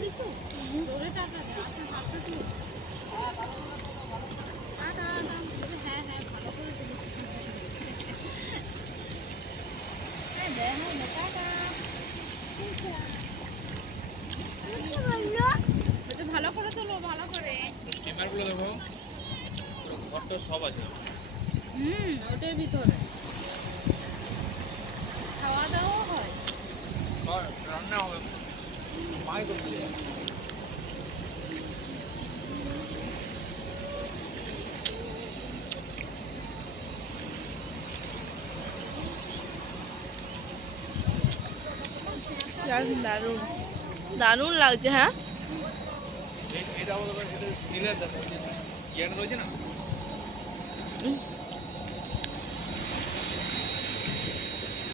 দিচ্ছ তোরে টাকা দে আচ্ছা হাতটা তুই টাটা হ্যাঁ হ্যাঁ ভালো করে দিচ্ছি হ্যাঁ দে হ্যাঁ টাটা এটা ভালো করে তোলো ভালো করে স্টিমারগুলো দেখো ঘরটা সব আছে ওটার ভিতরে খাওয়া দাওয়া হয় রান্না হবে মাই করতে দারুণ দারুণ লাগছে। হ্যাঁ এটা স্টিলের দেখো ইয়েটা রয়েছে না